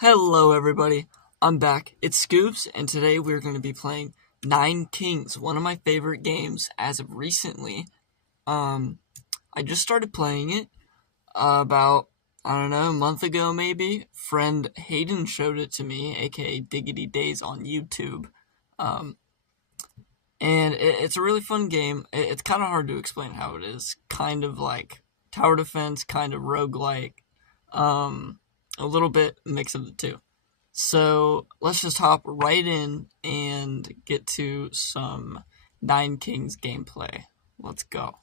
Hello, everybody. I'm back. It's Scoops, and today we're going to be playing Nine Kings, one of my favorite games as of recently. Um, I just started playing it about, I don't know, a month ago maybe. Friend Hayden showed it to me, aka Diggity Days on YouTube. Um, and it's a really fun game. It's kind of hard to explain how it is. Kind of like tower defense, kind of roguelike, um, a little bit mix of the two. So let's just hop right in and get to some Nine Kings gameplay. Let's go.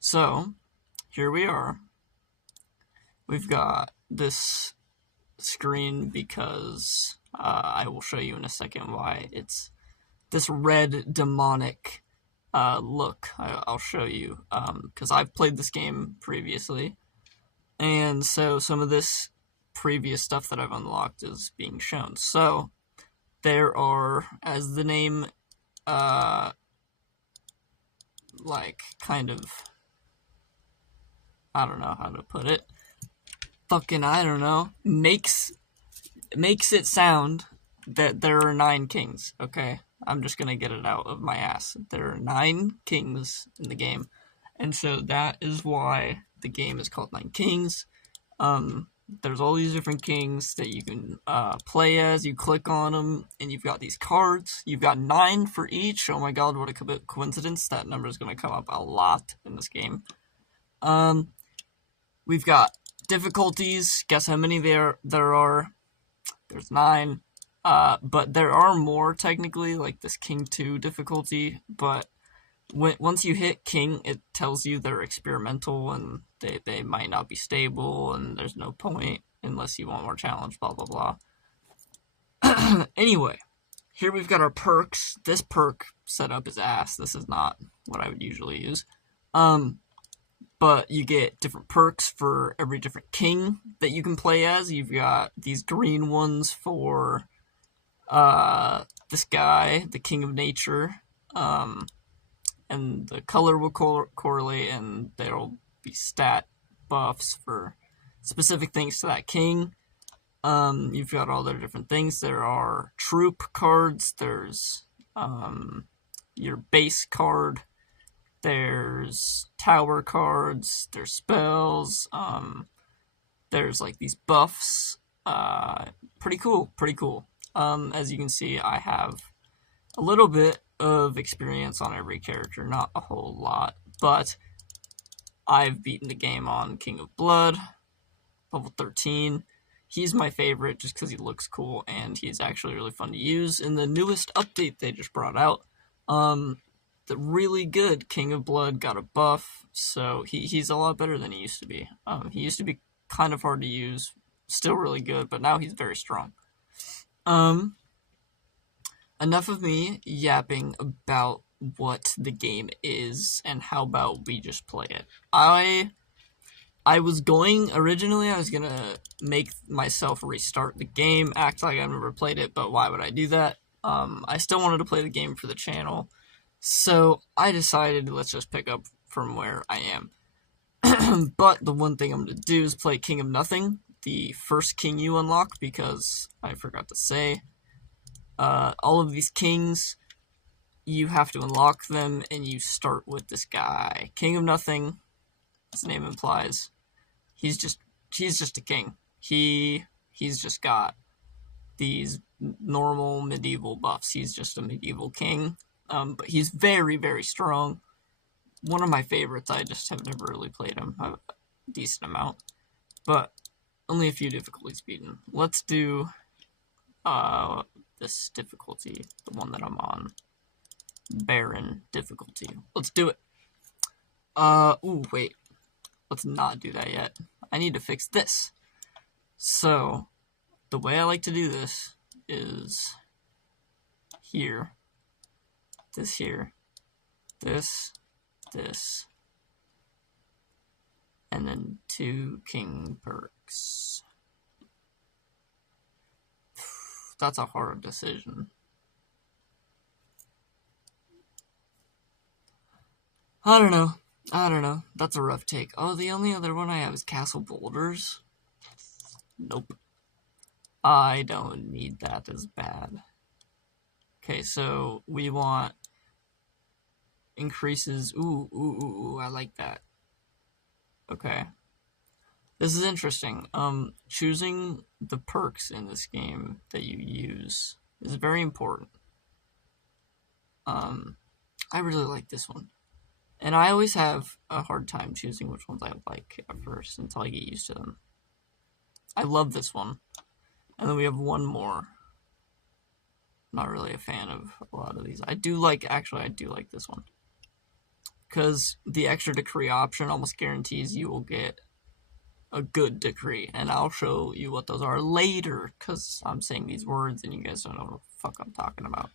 So here we are. We've got this screen because I will show you in a second why it's this red demonic look. I'll show you because I've played this game previously, and so some of this previous stuff that I've unlocked is being shown. So there are, as the name, like, kind of, I don't know how to put it, I don't know, makes it sound that there are nine kings, okay? I'm just gonna get it out of my ass. There are nine kings in the game, and so that is why the game is called Nine Kings. There's all these different kings that you can play as. You click on them, and you've got these cards. You've got 9 for each. Oh my god, what a coincidence. That number is going to come up a lot in this game. We've got difficulties. Guess how many there are? There's 9. But there are more, technically, like this King 2 difficulty. But once you hit King, it tells you they're experimental and they might not be stable, and there's no point unless you want more challenge, blah, blah, blah. Anyway, here we've got our perks. This perk setup is ass. This is not what I would usually use. But you get different perks for every different king that you can play as. You've got these green ones for this guy, the King of Nature. And the color will correlate, and there'll be stat buffs for specific things to that king. You've got all their different things. There are troop cards. There's your base card. There's tower cards. There's spells. There's like these buffs. Pretty cool. Pretty cool. As you can see, I have a little bit of experience on every character, not a whole lot, but I've beaten the game on King of Blood, level 13. He's my favorite just because he looks cool and he's actually really fun to use. In the newest update they just brought out, the really good King of Blood got a buff, so he's a lot better than he used to be. He used to be kind of hard to use, still really good, but now he's very strong. Enough of me yapping about what the game is, and how about we just play it. I was gonna make myself restart the game, act like I've never played it, but why would I do that? I still wanted to play the game for the channel, so I decided let's just pick up from where I am. But the one thing I'm gonna do is play King of Nothing, the first king you unlock, because I forgot to say, all of these kings, you have to unlock them, and you start with this guy, King of Nothing. His name implies he's just a king. He's just got these normal medieval buffs. He's just a medieval king, but he's very, very strong. One of my favorites. I just have never really played him a decent amount, but only a few difficulties beaten. Let's do this difficulty, the one that I'm on, Baron difficulty. Let's do it. Ooh, wait. Let's not do that yet. I need to fix this. So, the way I like to do this is here, this, and then 2 king perks. That's a hard decision. I don't know. That's a rough take. Oh, the only other one I have is Castle Boulders. Nope. I don't need that as bad. Okay, so we want increases. Ooh, I like that. Okay. This is interesting. Choosing the perks in this game that you use is very important. I really like this one. And I always have a hard time choosing which ones I like at first until I get used to them. I love this one. And then we have one more. Not really a fan of a lot of these. I do like this one. Because the extra decree option almost guarantees you will get a good decree. And I'll show you what those are later, because I'm saying these words and you guys don't know what the fuck I'm talking about.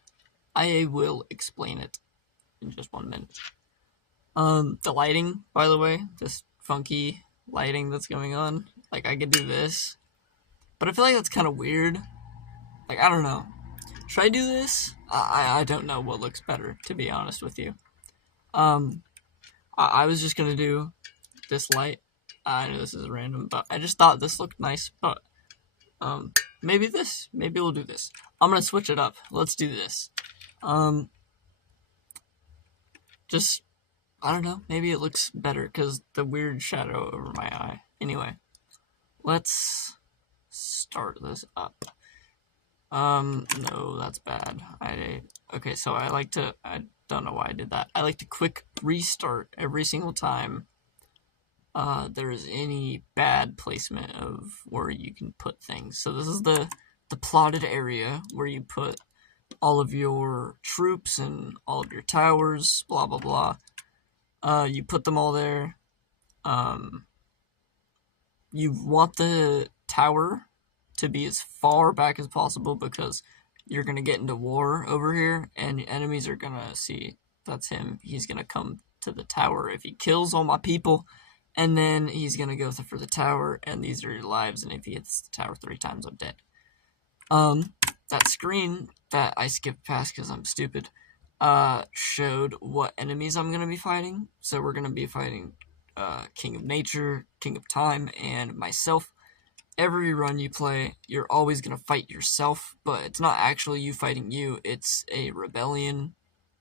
I will explain it in just 1 minute. The lighting, by the way, this funky lighting that's going on. Like, I could do this. But I feel like that's kind of weird. Like, I don't know. Should I do this? I don't know what looks better, to be honest with you. I was just gonna do this light. I know this is random, but I just thought this looked nice. But maybe this. Maybe we'll do this. I'm gonna switch it up. Let's do this. Just, I don't know. Maybe it looks better because the weird shadow over my eye. Anyway, let's start this up. No, that's bad. Okay, so I don't know why I did that. I like to quick restart every single time there is any bad placement of where you can put things. So this is the plotted area where you put all of your troops and all of your towers, blah, blah, blah. You put them all there. You want the tower to be as far back as possible because you're going to get into war over here and enemies are going to see that's him. He's going to come to the tower if he kills all my people, and then he's going to go for the tower, and these are your lives, and if he hits the tower 3 times, I'm dead. That screen that I skipped past because I'm stupid showed what enemies I'm going to be fighting. So we're going to be fighting King of Nature, King of Time, and myself. Every run you play, you're always going to fight yourself, but it's not actually you fighting you, it's a rebellion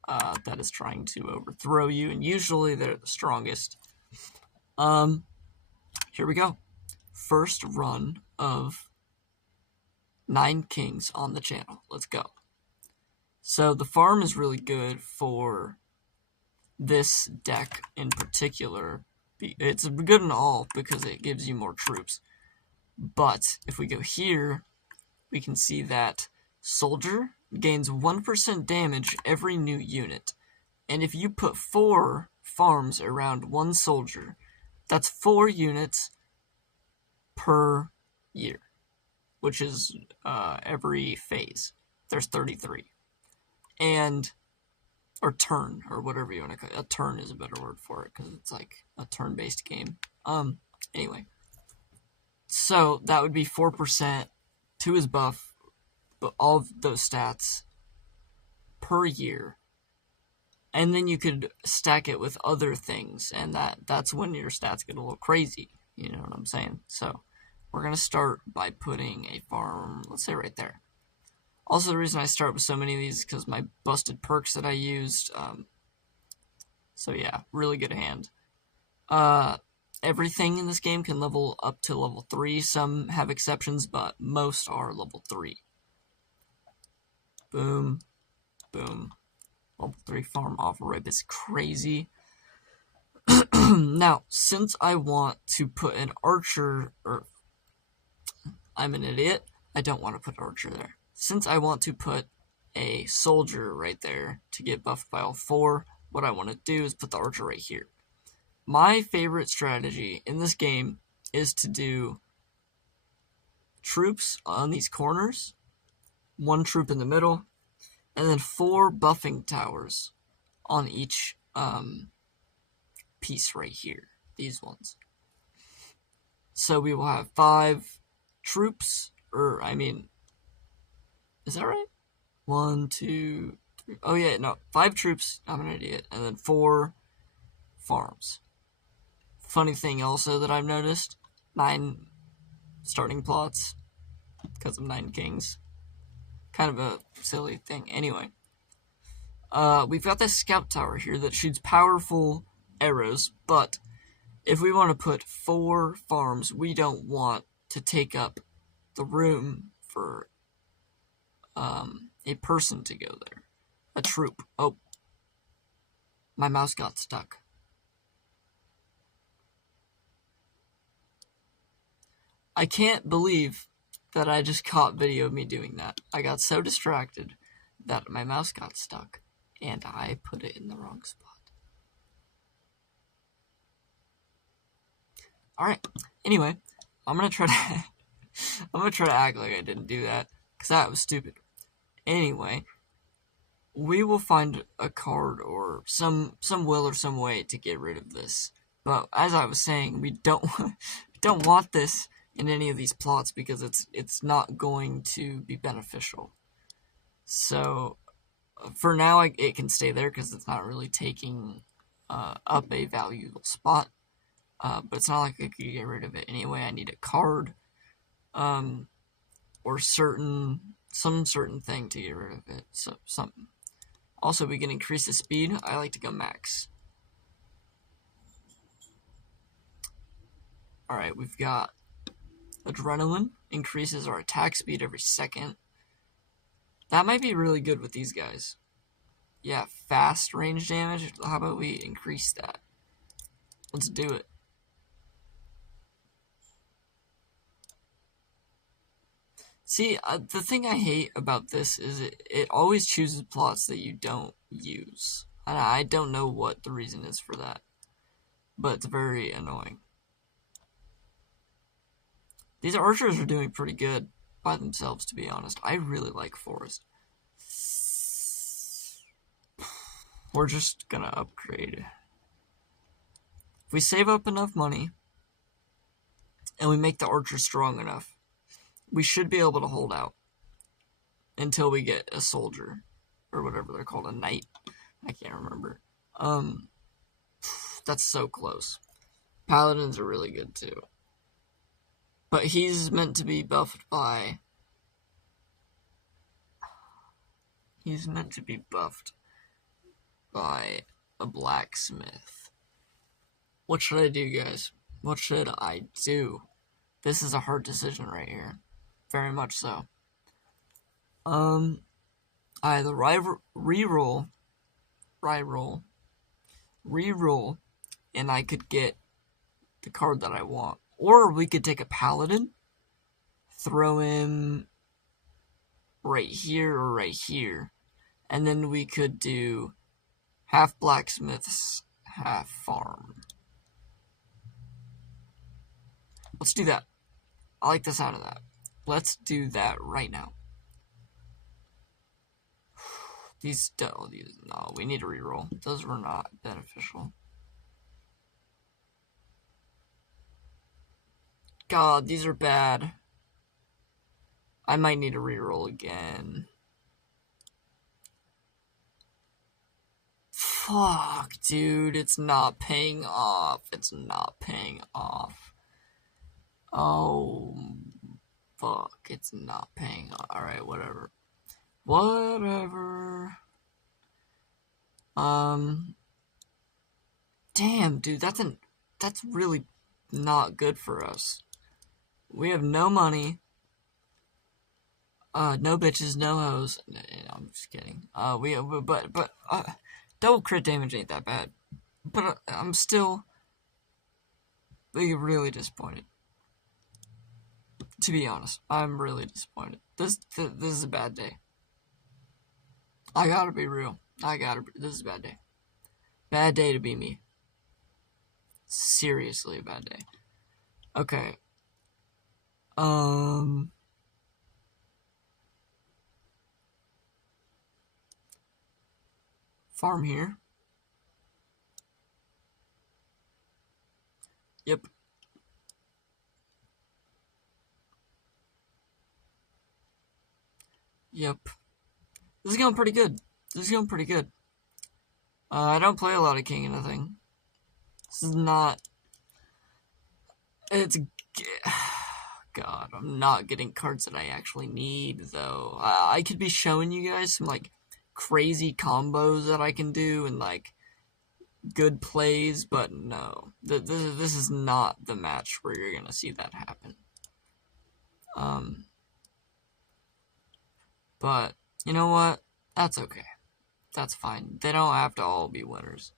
that is trying to overthrow you, and usually they're the strongest. Here we go. First run of 9 Kings on the channel. Let's go. So the farm is really good for this deck in particular. It's good in all because it gives you more troops. But if we go here, we can see that Soldier gains 1% damage every new unit. And if you put 4 farms around 1 soldier, that's 4 units per year, which is every phase. There's 33. Or turn, or whatever you want to call it. A turn is a better word for it, because it's like a turn-based game. Anyway. So, that would be 4% to his buff, but all of those stats per year. And then you could stack it with other things, and that's when your stats get a little crazy. You know what I'm saying? So, we're going to start by putting a farm, let's say right there. Also, the reason I start with so many of these is because my busted perks that I used. So yeah, really good hand. Everything in this game can level up to level 3. Some have exceptions, but most are level 3. Boom. Boom. Level 3 farm off rip is crazy. Now, since I want to put an archer, I'm an idiot. I don't want to put archer there. Since I want to put a soldier right there to get buffed by all 4, what I want to do is put the archer right here. My favorite strategy in this game is to do troops on these corners, 1 troop in the middle, and then 4 buffing towers on each piece right here, these ones. So we will have 5 troops, is that right? 1, 2, 3. Oh yeah, no, 5 troops. I'm an idiot, and then 4 farms. Funny thing also that I've noticed: 9 starting plots because of 9 kings. Kind of a silly thing. Anyway, we've got this scout tower here that shoots powerful arrows, but if we want to put 4 farms, we don't want to take up the room for a person to go there. A troop. Oh, my mouse got stuck. I can't believe that I just caught video of me doing that. I got so distracted that my mouse got stuck, and I put it in the wrong spot. Alright, anyway, I'm gonna try to act like I didn't do that, because that was stupid. Anyway, we will find a card or some will or some way to get rid of this. But as I was saying, we don't want this in any of these plots because it's not going to be beneficial. So for now, it can stay there because it's not really taking up a valuable spot. But it's not like I could get rid of it anyway. I need a card, or some certain thing to get rid of it. So something. Also, we can increase the speed. I like to go max. Alright, we've got Adrenaline. Increases our attack speed every second. That might be really good with these guys. Yeah, fast range damage. How about we increase that? Let's do it. See, the thing I hate about this is it always chooses plots that you don't use. And I don't know what the reason is for that. But it's very annoying. These archers are doing pretty good by themselves, to be honest. I really like Forest. We're just gonna upgrade. If we save up enough money, and we make the archer strong enough, we should be able to hold out until we get a soldier, or whatever they're called, a knight. I can't remember. That's so close. Paladins are really good too. But he's meant to be buffed by... a blacksmith. What should I do, guys? What should I do? This is a hard decision right here. Very much so. I either reroll, and I could get the card that I want. Or we could take a paladin, throw him right here or right here, and then we could do half blacksmiths, half farm. Let's do that. I like the sound of that. Let's do that right now. No, we need to reroll. Those were not beneficial. God, these are bad. I might need to reroll again. Fuck, dude, it's not paying off. It's not paying off. Oh, fuck, it's not paying off. Alright, whatever. Damn, dude, that's really not good for us. We have no money. No bitches, no hoes. No, I'm just kidding. Double crit damage ain't that bad. But I'm still really disappointed. To be honest, I'm really disappointed. This is a bad day. I gotta be real. This is a bad day. Bad day to be me. Seriously a bad day. Okay. Farm here. Yep. This is going pretty good. I don't play a lot of King of Nothing. This is not... God, I'm not getting cards that I actually need, though. I could be showing you guys some, like, crazy combos that I can do and, like, good plays, but no. This is not the match where you're gonna see that happen. But, you know what? That's okay. That's fine. They don't have to all be winners.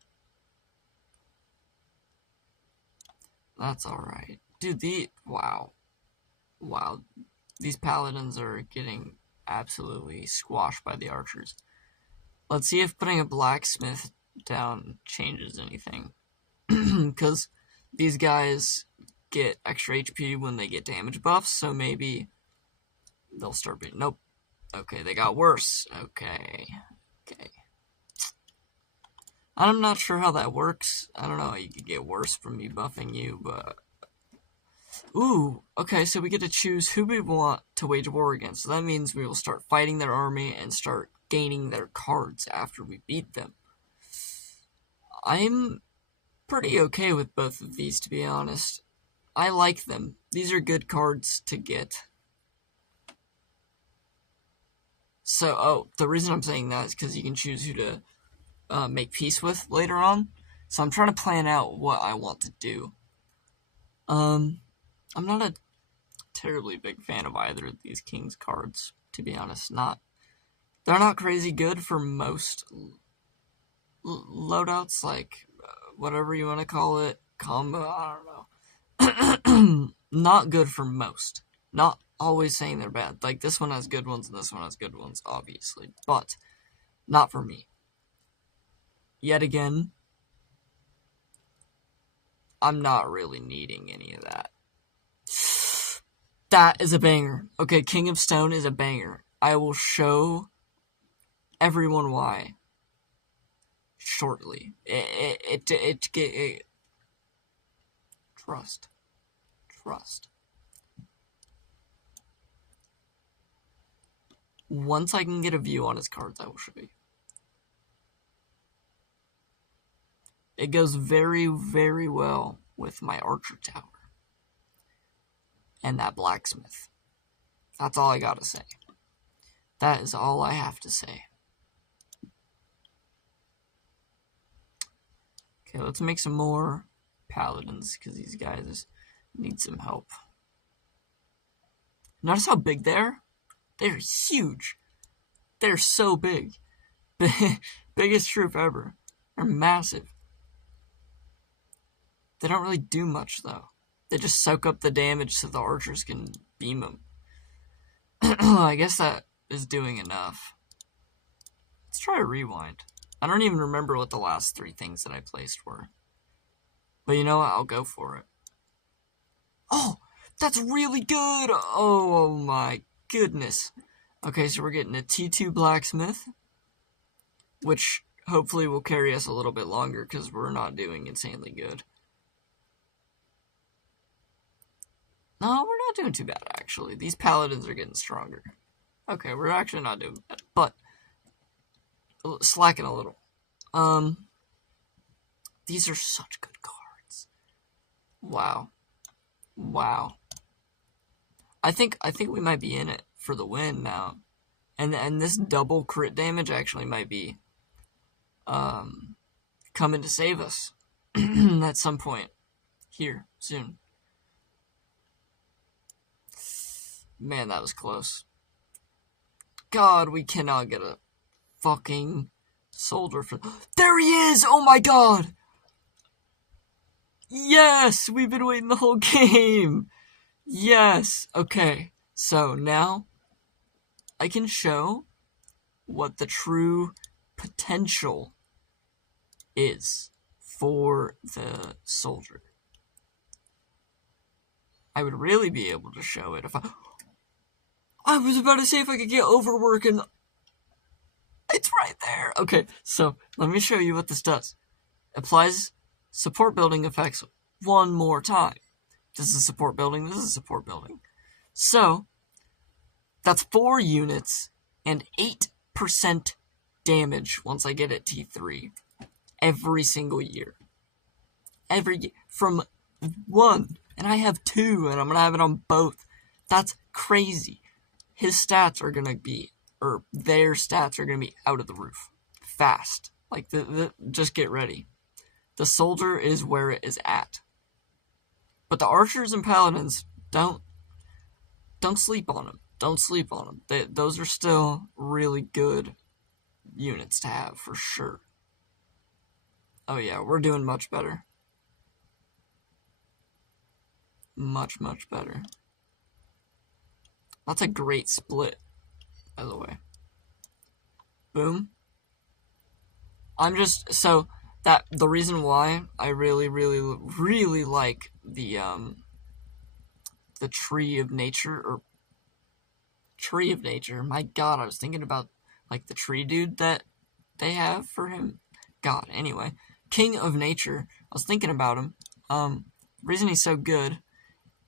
That's alright. Dude, wow. Wow. These paladins are getting absolutely squashed by the archers. Let's see if putting a blacksmith down changes anything. Because these guys get extra HP when they get damage buffs, so maybe they'll start being... Nope. Okay, they got worse. Okay. I'm not sure how that works. I don't know how you could get worse from me buffing you, but... Ooh, okay, so we get to choose who we want to wage war against. So that means we will start fighting their army and start gaining their cards after we beat them. I'm pretty okay with both of these, to be honest. I like them. These are good cards to get. So, the reason I'm saying that is because you can choose who to make peace with later on. So I'm trying to plan out what I want to do. I'm not a terribly big fan of either of these King's cards, to be honest. They're not crazy good for most loadouts, like whatever you want to call it, combo, I don't know. Not good for most. Not always saying they're bad. Like, this one has good ones and this one has good ones, obviously. But, not for me. Yet again, I'm not really needing any of that. That is a banger. Okay, King of Stone is a banger. I will show everyone why shortly. Trust. Once I can get a view on his cards, I will show you. It goes very, very well with my Archer Tower. And that Blacksmith. That's all I gotta say. That is all I have to say. Okay, let's make some more Paladins, because these guys need some help. Notice how big they are? They're huge. They're so big. Biggest troop ever. They're massive. They don't really do much, though. They just soak up the damage so the archers can beam them. I guess that is doing enough. Let's try a rewind. I don't even remember what the last 3 things that I placed were. But you know what? I'll go for it. Oh, that's really good! Oh my goodness. Okay, so we're getting a T2 Blacksmith, which hopefully will carry us a little bit longer because we're not doing insanely good. No, we're not doing too bad, actually. These Paladins are getting stronger. Okay, we're actually not doing bad, but slacking a little. These are such good cards. Wow. I think we might be in it for the win now. And this double crit damage actually might be coming to save us at some point here soon. Man, that was close. God, we cannot get a fucking soldier for... There he is! Oh my god! Yes! We've been waiting the whole game! Yes! Okay, so now I can show what the true potential is for the soldier. I would really be able to show it if I was about to say if I could get overwork and... It's right there! Okay, so let me show you what this does. Applies support building effects one more time. This is support building, this is support building. So, that's 4 units and 8% damage once I get it T3. Every single year. From 1, and I have 2, and I'm going to have it on both. That's crazy. His stats are gonna be, or their stats are gonna be out of the roof. Fast. Like, just get ready. The soldier is where it is at. But the archers and paladins, don't sleep on them. Don't sleep on them. Those are still really good units to have, for sure. Oh yeah, we're doing much better. Much, much better. That's a great split, by the way. Boom. The reason why I really, really, really like the Tree of Nature, my god, I was thinking about, like, the tree dude that they have for him. God, anyway. King of Nature, I was thinking about him. The reason he's so good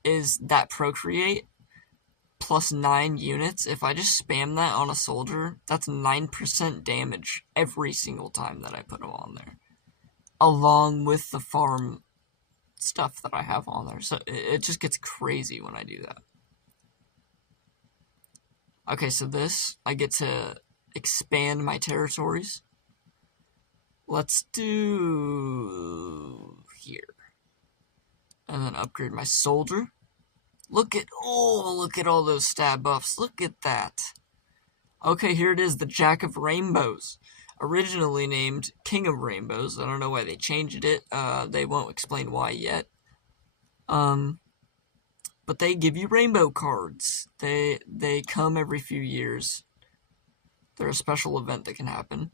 is that Procreate plus 9 units. If I just spam that on a soldier, that's 9% damage every single time that I put him on there. Along with the farm stuff that I have on there. So it just gets crazy when I do that. Okay, so this, I get to expand my territories. Let's do here. And then upgrade my soldier. Look at all those stat buffs. Look at that. Okay, here it is, the Jack of Rainbows. Originally named King of Rainbows. I don't know why they changed it. They won't explain why yet. But they give you rainbow cards. They come every few years. They're a special event that can happen.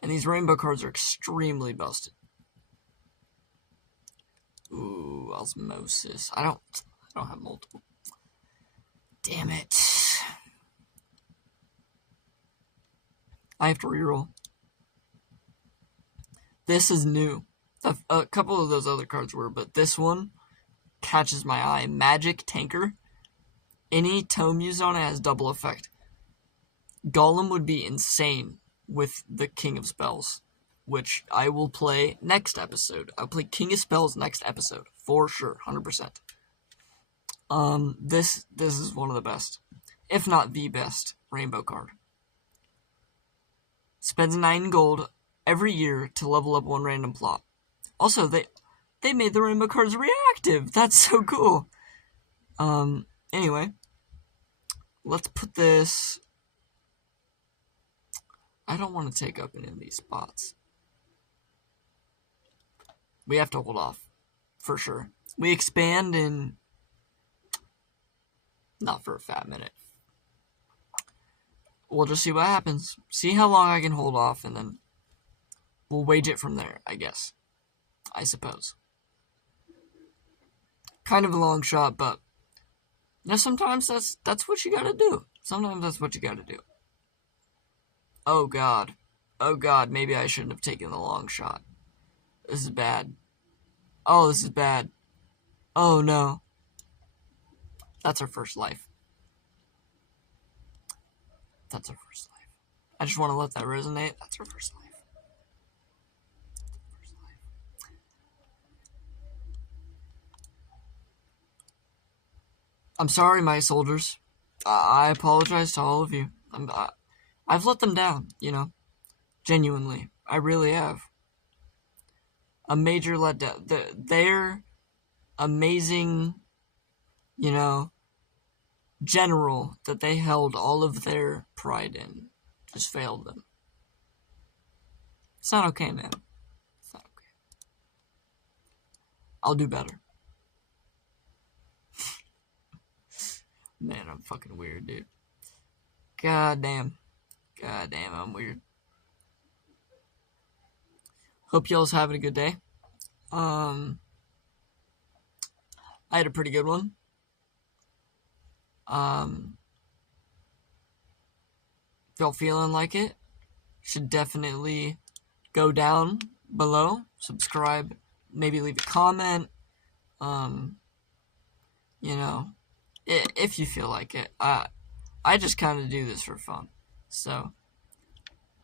And these rainbow cards are extremely busted. Ooh, Osmosis. I don't have multiple. Damn it. I have to reroll. This is new. A couple of those other cards were, but this one catches my eye. Magic Tanker. Any tome used on it has double effect. Golem would be insane with the King of Spells, which I will play next episode. I'll play King of Spells next episode, for sure, 100%. This is one of the best, if not the best, rainbow card. Spends 9 gold every year to level up 1 random plot. Also, they made the rainbow cards reactive. That's so cool. Anyway, let's put this. I don't want to take up any of these spots. We have to hold off, for sure. We expand in, not for a fat minute. We'll just see what happens. See how long I can hold off, and then we'll wage it from there, I guess. I suppose. Kind of a long shot, but sometimes that's what you gotta do. Sometimes that's what you gotta do. Oh god. Oh god, maybe I shouldn't have taken the long shot. This is bad. Oh, this is bad. Oh no. That's our first life. That's our first life. I just want to let that resonate. That's our first life. I'm sorry, my soldiers. I apologize to all of you. I've let them down, genuinely. I really have. A major letdown. Their amazing, general that they held all of their pride in just failed them. It's not okay, man. It's not okay. I'll do better. Man, I'm fucking weird, dude. God damn, I'm weird. Hope y'all's having a good day. I had a pretty good one. If y'all feeling like it, should definitely go down below, subscribe, maybe leave a comment. If you feel like it. I just kind of do this for fun. So,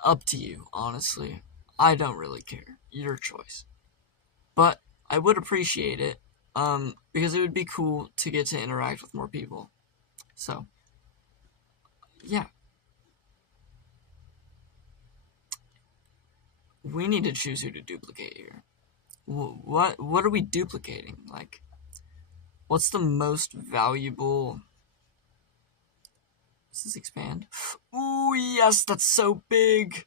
up to you, honestly. I don't really care. Your choice. But I would appreciate it, because it would be cool to get to interact with more people. So, yeah. We need to choose who to duplicate here. What are we duplicating? Like, what's the most valuable? Does this expand? Ooh, yes, that's so big.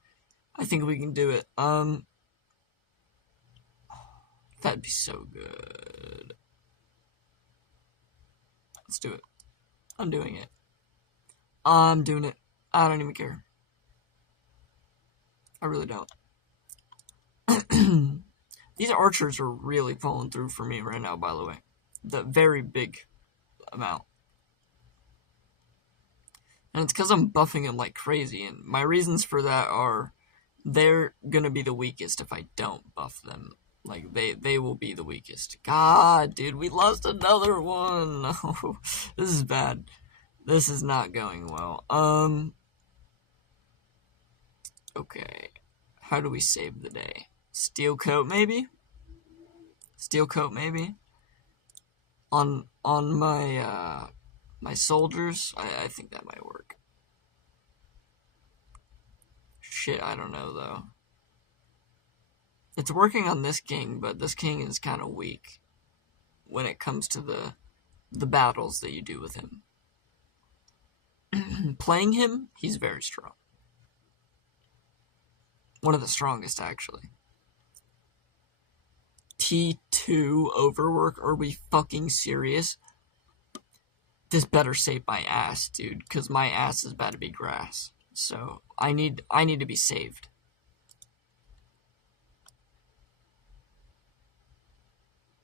I think we can do it. That'd be so good. Let's do it. I'm doing it. I'm doing it. I don't even care. I really don't. These archers are really pulling through for me right now, by the way. The very big amount. And it's because I'm buffing them like crazy, and my reasons for that are they're gonna be the weakest if I don't buff them. Like, they will be the weakest. God, dude, we lost another one. No, this is bad. This is not going well. Okay. How do we save the day? Steel coat, maybe? Steel coat, maybe? On my, my soldiers? I think that might work. Shit, I don't know, though. It's working on this king, but this king is kind of weak when it comes to the battles that you do with him. Playing him, he's very strong. One of the strongest, actually. T2 overwork? Are we fucking serious? This better save my ass, dude, because my ass is about to be grass. So, I need to be saved.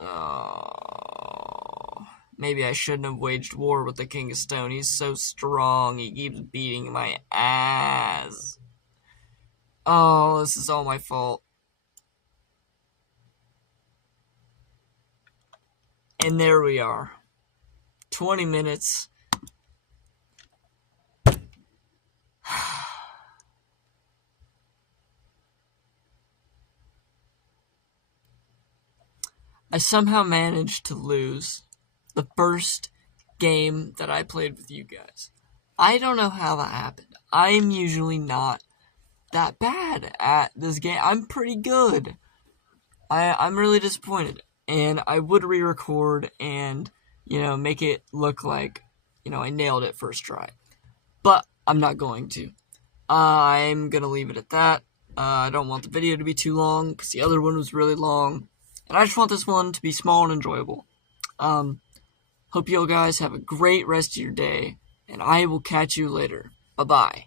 Oh, maybe I shouldn't have waged war with the King of Stone. He's so strong. He keeps beating my ass. Oh, this is all my fault. And there we are. 20 minutes. I somehow managed to lose the first game that I played with you guys. I don't know how that happened. I'm usually not that bad at this game. I'm pretty good. I'm really disappointed. And I would re-record and, make it look like, I nailed it first try. But I'm not going to. I'm going to leave it at that. I don't want the video to be too long because the other one was really long. And I just want this one to be small and enjoyable. Hope you all guys have a great rest of your day. And I will catch you later. Bye-bye.